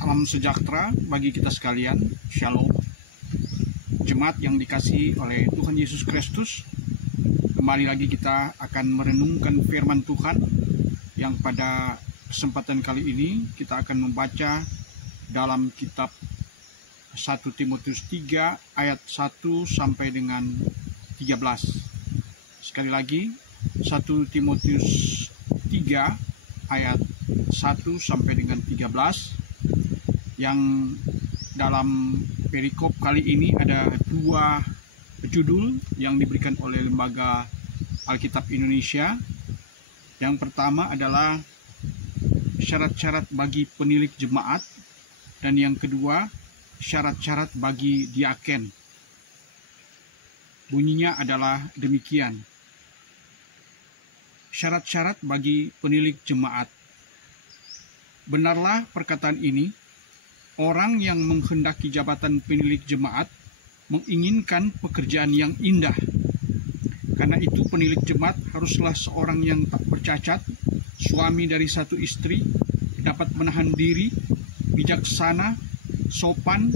Salam sejahtera bagi kita sekalian, Shalom. Jemaat yang dikasihi oleh Tuhan Yesus Kristus, kembali lagi kita akan merenungkan firman Tuhan yang pada kesempatan kali ini kita akan membaca dalam kitab 1 Timotius 3 ayat 1 sampai dengan 13. Sekali lagi, 1 Timotius 3 ayat 1 sampai dengan 13, yang dalam perikop kali ini ada dua judul yang diberikan oleh Lembaga Alkitab Indonesia. Yang pertama adalah syarat-syarat bagi penilik jemaat, dan yang kedua syarat-syarat bagi diaken. Bunyinya adalah demikian. Syarat-syarat bagi penilik jemaat. Benarlah perkataan ini, orang yang menghendaki jabatan penilik jemaat menginginkan pekerjaan yang indah. Karena itu penilik jemaat haruslah seorang yang tak bercacat, suami dari satu istri, dapat menahan diri, bijaksana, sopan,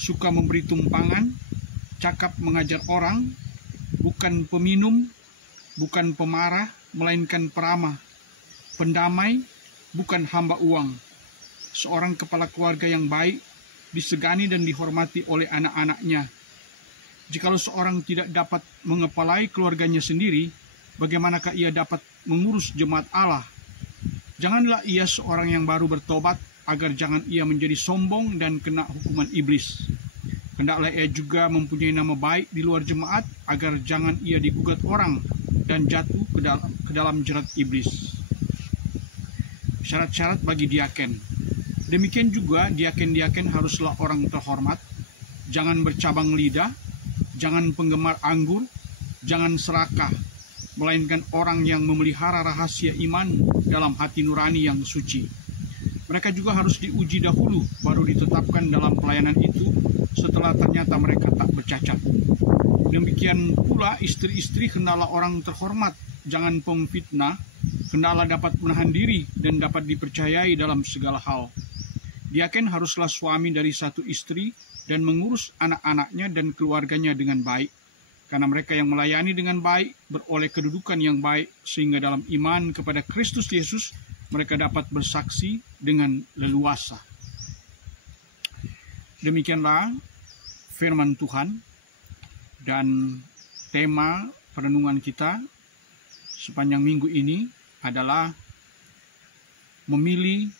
suka memberi tumpangan, cakap mengajar orang, bukan peminum, bukan pemarah, melainkan peramah, pendamai, bukan hamba uang. Seorang kepala keluarga yang baik, disegani dan dihormati oleh anak-anaknya. Jikalau seorang tidak dapat mengepalai keluarganya sendiri, bagaimanakah ia dapat mengurus jemaat Allah? Janganlah ia seorang yang baru bertobat, agar jangan ia menjadi sombong dan kena hukuman iblis. Hendaklah ia juga mempunyai nama baik di luar jemaat, agar jangan ia digugat orang dan jatuh ke dalam jerat iblis. Syarat-syarat bagi diaken. Demikian juga diaken-diaken haruslah orang terhormat, jangan bercabang lidah, jangan penggemar anggur, jangan serakah, melainkan orang yang memelihara rahasia iman dalam hati nurani yang suci. Mereka juga harus diuji dahulu, baru ditetapkan dalam pelayanan itu, setelah ternyata mereka tak bercacat. Demikian pula istri-istri hendaklah orang terhormat, jangan pemfitnah, hendaklah dapat menahan diri dan dapat dipercayai dalam segala hal. Diaken haruslah suami dari satu istri dan mengurus anak-anaknya dan keluarganya dengan baik. Karena mereka yang melayani dengan baik beroleh kedudukan yang baik, sehingga dalam iman kepada Kristus Yesus mereka dapat bersaksi dengan leluasa. Demikianlah firman Tuhan, dan tema perenungan kita sepanjang minggu ini adalah memilih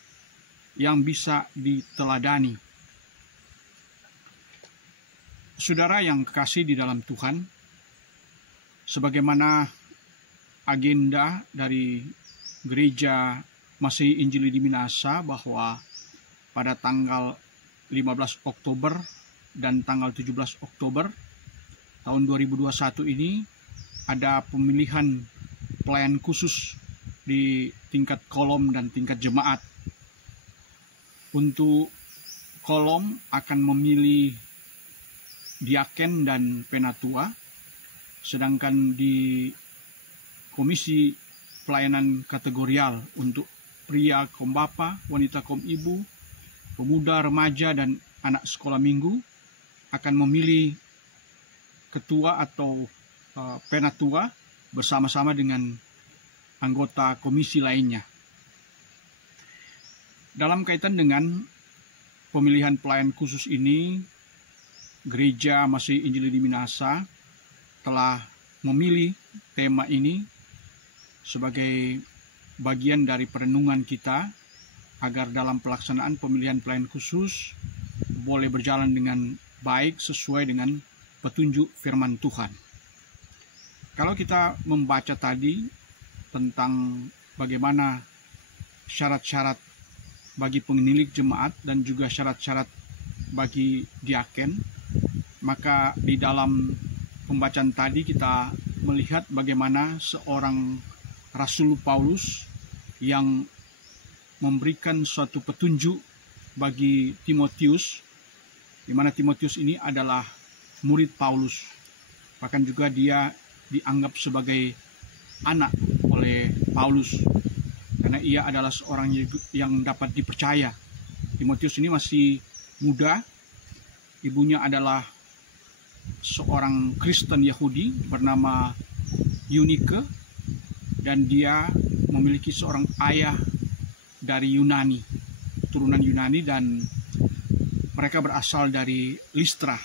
yang bisa diteladani. Saudara yang kekasih di dalam Tuhan, sebagaimana agenda dari Gereja Masehi Injili di Minasa bahwa pada tanggal 15 Oktober dan tanggal 17 Oktober tahun 2021 ini ada pemilihan pelayan khusus di tingkat kolom dan tingkat jemaat. Untuk kolom akan memilih diaken dan penatua, sedangkan di komisi pelayanan kategorial untuk pria kaum bapa, wanita kaum ibu, pemuda, remaja, dan anak sekolah minggu akan memilih ketua atau penatua bersama-sama dengan anggota komisi lainnya. Dalam kaitan dengan pemilihan pelayan khusus ini, Gereja Masehi Injili di Minasa telah memilih tema ini sebagai bagian dari perenungan kita agar dalam pelaksanaan pemilihan pelayan khusus boleh berjalan dengan baik sesuai dengan petunjuk firman Tuhan. Kalau kita membaca tadi tentang bagaimana syarat-syarat bagi penilik jemaat dan juga syarat-syarat bagi diaken, maka di dalam pembacaan tadi kita melihat bagaimana seorang Rasul Paulus yang memberikan suatu petunjuk bagi Timotius, di mana Timotius ini adalah murid Paulus. Bahkan juga dia dianggap sebagai anak oleh Paulus, karena ia adalah seorang yang dapat dipercaya Timotius ini masih muda, ibunya adalah seorang Kristen Yahudi bernama Eunike, dan dia memiliki seorang ayah dari Yunani, turunan Yunani, dan mereka berasal dari Listra.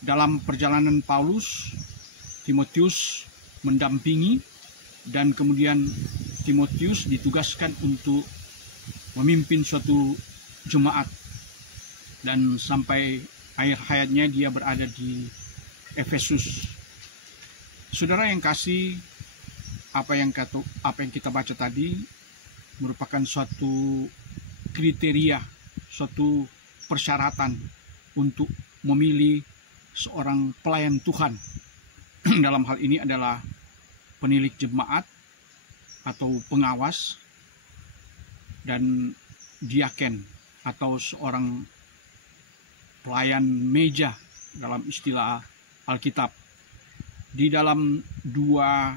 Dalam perjalanan Paulus, Timotius mendampingi, dan kemudian Timotius ditugaskan untuk memimpin suatu jemaat, dan sampai akhir hayatnya dia berada di Efesus. Saudara yang kasih, apa yang kita baca tadi merupakan suatu kriteria, suatu persyaratan untuk memilih seorang pelayan Tuhan. Dalam hal ini adalah penilik jemaat atau pengawas, dan diaken atau seorang pelayan meja dalam istilah Alkitab. Di dalam dua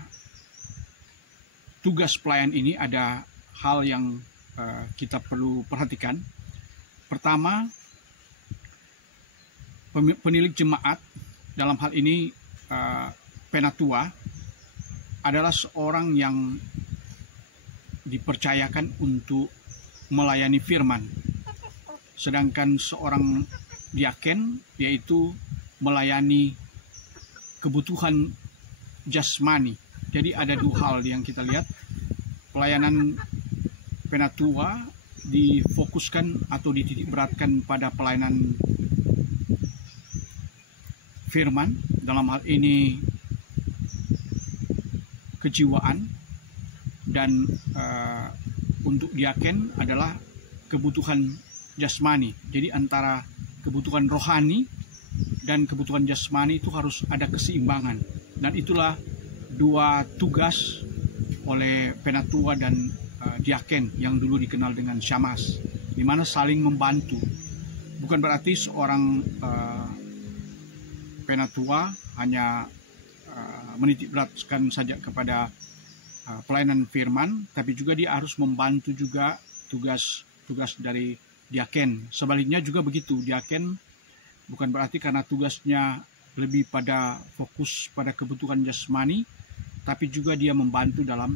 tugas pelayan ini ada hal yang kita perlu perhatikan. Pertama, penilik jemaat, dalam hal ini penatua, adalah seorang yang dipercayakan untuk melayani firman. Sedangkan seorang diaken yaitu melayani kebutuhan jasmani. Jadi ada dua hal yang kita lihat. Pelayanan penatua difokuskan atau dititik beratkan pada pelayanan firman, dalam hal ini kejiwaan, dan untuk diaken adalah kebutuhan jasmani. Jadi antara kebutuhan rohani dan kebutuhan jasmani itu harus ada keseimbangan, dan itulah dua tugas oleh penatua dan diaken yang dulu dikenal dengan syamas, di mana saling membantu. Bukan berarti seorang penatua hanya menitik beratkan saja kepada pelayanan firman, tapi juga dia harus membantu juga tugas dari diaken. Sebaliknya juga begitu, diaken bukan berarti karena tugasnya lebih pada fokus pada kebutuhan jasmani, tapi juga dia membantu dalam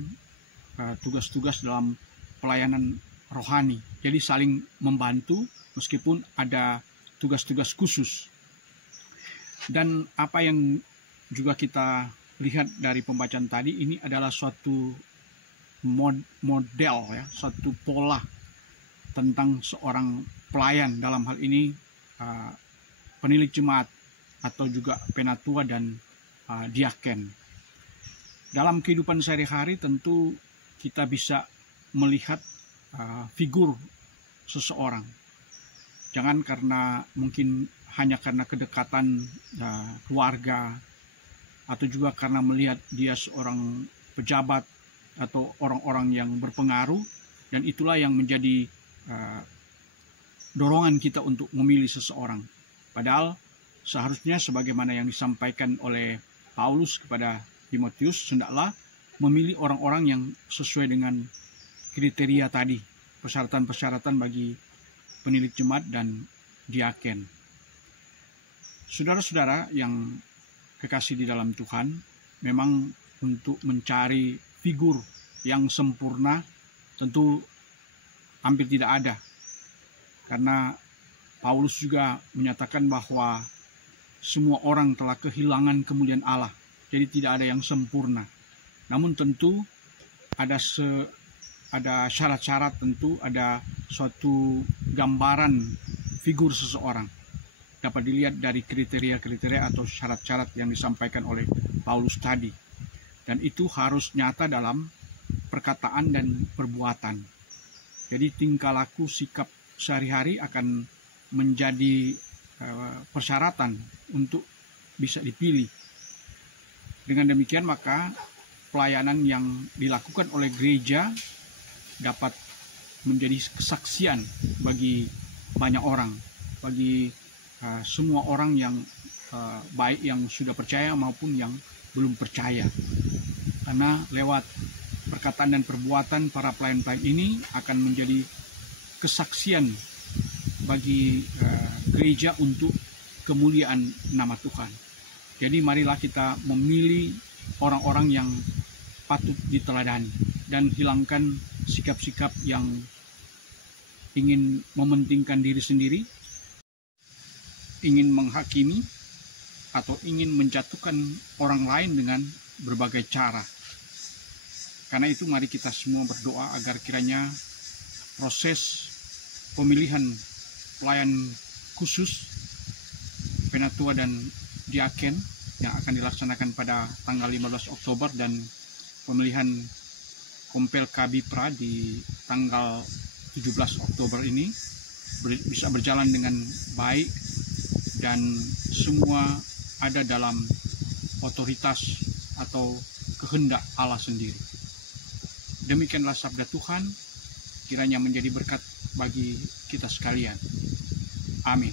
tugas-tugas dalam pelayanan rohani. Jadi saling membantu meskipun ada tugas-tugas khusus. Dan apa yang juga kita lihat dari pembacaan tadi, ini adalah suatu model, ya, suatu pola tentang seorang pelayan, dalam hal ini penilik jemaat atau juga penatua dan diaken. Dalam kehidupan sehari-hari tentu kita bisa melihat figur seseorang. Jangan mungkin hanya karena kedekatan keluarga, atau juga karena melihat dia seorang pejabat atau orang-orang yang berpengaruh, dan itulah yang menjadi dorongan kita untuk memilih seseorang. Padahal seharusnya sebagaimana yang disampaikan oleh Paulus kepada Timotius, hendaklah memilih orang-orang yang sesuai dengan kriteria tadi, persyaratan-persyaratan bagi penilik jemaat dan diaken. Saudara-saudara yang kekasih di dalam Tuhan, memang untuk mencari figur yang sempurna tentu hampir tidak ada. Karena Paulus juga menyatakan bahwa semua orang telah kehilangan kemuliaan Allah. Jadi tidak ada yang sempurna. Namun tentu ada syarat-syarat, tentu ada suatu gambaran figur seseorang. Dapat dilihat dari kriteria-kriteria atau syarat-syarat yang disampaikan oleh Paulus tadi. Dan itu harus nyata dalam perkataan dan perbuatan. Jadi tingkah laku, sikap sehari-hari akan menjadi persyaratan untuk bisa dipilih. Dengan demikian maka pelayanan yang dilakukan oleh gereja dapat menjadi kesaksian bagi banyak orang, bagi semua orang yang baik yang sudah percaya maupun yang belum percaya. Karena lewat perkataan dan perbuatan para pelayan-pelayan ini akan menjadi kesaksian bagi gereja untuk kemuliaan nama Tuhan. Jadi marilah kita memilih orang-orang yang patut diteladani dan hilangkan sikap-sikap yang ingin mementingkan diri sendiri, ingin menghakimi, atau ingin menjatuhkan orang lain dengan berbagai cara. Karena itu mari kita semua berdoa agar kiranya proses pemilihan pelayan khusus penatua dan diaken yang akan dilaksanakan pada tanggal 15 Oktober dan pemilihan Kompel Kabipra di tanggal 17 Oktober ini bisa berjalan dengan baik dan semua ada dalam otoritas atau kehendak Allah sendiri. Demikianlah sabda Tuhan, kiranya menjadi berkat bagi kita sekalian. Amin.